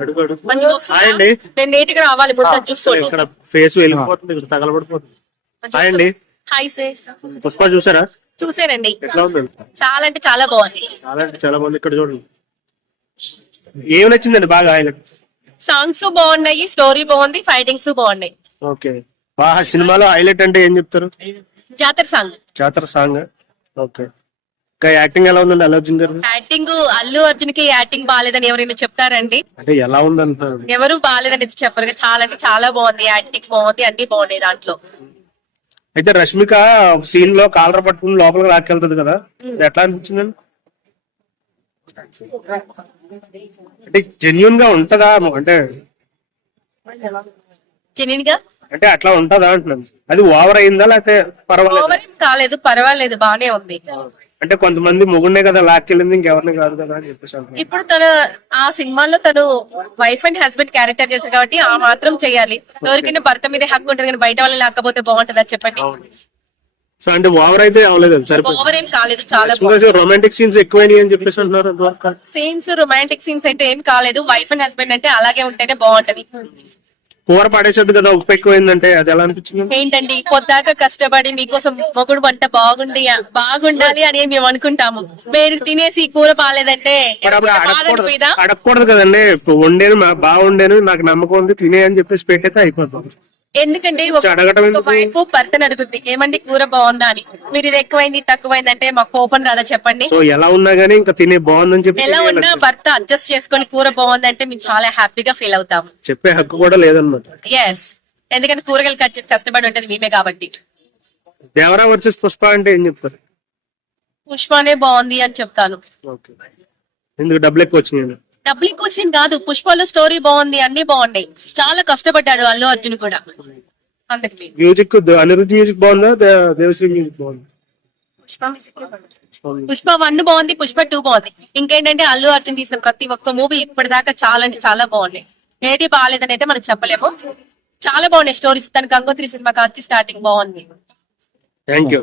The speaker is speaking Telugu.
మంచిగా వస్తుందా? నేను నీట్ గా రావాలి ఇప్పుడు చూసుకోండి. ఇక్కడ ఫేస్ వెళ్ళిపోతుంది, ఇక్కడ తగలబడిపోతుంది. హాయ్ అండి, హాయ్ సార్. పుష్ప చూసారా? చూసానండి, ఎట్లా ఉంది? చాలా అంటే చాలా బాగుంది. చాలా అంటే చాలా బాగుంది. ఇక్కడ చూడండి, ఏం నచ్చిందండి బాగా? హైలైట్ సాంగ్స్ బాగున్నాయి, స్టోరీ బాగుంది, ఫైటింగ్స్ బాగున్నాయి. ఓకే, బాగా సినిమాలో హైలైట్ అంటే ఏం చెప్తారు? జాతర సాంగ్. జాతర సాంగ్. ఓకే, ఇంకా యాక్టింగ్ ఎలా ఉందండి అల్లు అర్జున్ గారు? యాక్టింగ్, అల్లు అర్జున్ కి యాక్టింగ్ బాగాలేదని ఎవరైనా చెప్తారండి? అంటే ఎలా ఉంది అంటున్నారు? ఎవరు బాగాలేదని చెప్పరు, చాలా అంటే చాలా బాగుంది, యాక్టింగ్ బాగుంది, అన్ని బాగున్నాయి దాంట్లో. అయితే రష్మిక సీన్ లో కాలర్ పట్టుకుని లోపలికి రాకెళ్తుంది కదా, అది ఎట్లా అనిపించిందండి? అంటే జెన్యున్ గా ఉంటదా? అంటే జెన్యున్ గా అంటే అట్లా ఉంటదా అంటున్నాను. అది ఓవర్ అయిందా లేకపోతే పర్వాలేదు? ఓవర్ ఏం కాలేదు, పర్వాలేదు, బానే ఉంది. అంటే కొంతమంది మొగుండే కదా లాక్కెళ్ళింది, ఇంకెవరిని కాదు కదా అని చెప్పేసి అంటున్నారు. ఇప్పుడు తన ఆ సినిమాలో తను వైఫ్ అండ్ హస్బెండ్ క్యారెక్టర్ చేశారు కాబట్టి ఆ మాత్రం చేయాలి. ఎవరికైనా భర్త మీద హక్కు ఉంటుంది కానీ బయట వాళ్ళు లేకపోతే బాగుంటుందా చెప్పండి? సో అంటే ఓవర్ అయితే అవ్వలేదు, సరిపోయింది. ఓవర్ ఏం కాలేదు, చాలా రొమాంటిక్ సీన్స్ ఎక్కువైనాయి అని చెప్పేసి అంటున్నారు. సీన్స్, రొమాంటిక్ సీన్స్ అయితే ఏం కాలేదు. వైఫ్ అండ్ హస్బెండ్ అంటే అలాగే ఉంటేనే బాగుంటది. కూర పడేసేది కదా, ఉప్పు ఎక్కువైందంటే అది ఎలా అనిపించింది? ఏంటండి, పొద్దాక కష్టపడి మీకోసం మొగుడు వంట బాగుండాలి అని మేము అనుకుంటాము. మీరు తినేసి కూర బాగాలేదంటే అడగకూడదు కదండి. ఇప్పుడు వండేను బాగుండేను, నాకు నమ్మకం ఉంది, తినే అని చెప్పేసి పెట్టేస్తే అయిపోతుంది. ఎందుకంటే వైఫ్ భర్తను అడుగుద్ది, ఏమండి కూర బాగుందా అని. మీరు ఇది ఎక్కువైంది తక్కువైంది అంటే మాకు కోపం రాదా చెప్పండి? సో ఎలా ఉన్నా గానీ ఇంకా తినే బాగుందని చెప్పి, ఎలా ఉన్నా భర్త అడ్జస్ట్ చేసుకొని కూర బాగుంది అంటే మేము చాలా హ్యాపీగా ఫీల్ అవుతాము. చెప్పే హక్కు కూడా లేదన్నమాట. ఎస్, ఎందుకంటే కూరగాయలు కట్ చేసి కష్టపడి ఉంటది మేమే కాబట్టి. దేవరా వర్సెస్ పుష్ప అంటే ఏం చెప్తారు? పుష్పనే బాగుంది అని చెప్తాను. ఎందుకు డబ్బులు ఎక్కువ వచ్చినాయి? డబ్బులు ఎక్కువ వచ్చింది కాదు, పుష్పలో స్టోరీ బాగుంది, అన్ని బాగున్నాయి. చాలా కష్టపడ్డాడు అల్లు అర్జున్ కూడా. అందుకే మ్యూజిక్, అనిరుద్ధ్ మ్యూజిక్ బాగుందా, దేవశ్రీ మ్యూజిక్ బాగుంది? పుష్ప 1 బాగుంది, పుష్ప 2 బాగుంది. ఇంకేంటంటే అల్లు అర్జున్ తీసిన ప్రతి ఒక్క మూవీ ఇప్పటిదాకా చాలా అంటే చాలా బాగున్నాయి. ఏది బాగాలేదని అయితే మనం చెప్పలేము, చాలా బాగున్నాయి స్టోరీస్. తన గంగోత్రి సినిమాకి వచ్చి స్టార్టింగ్ బాగుంది. Thank you.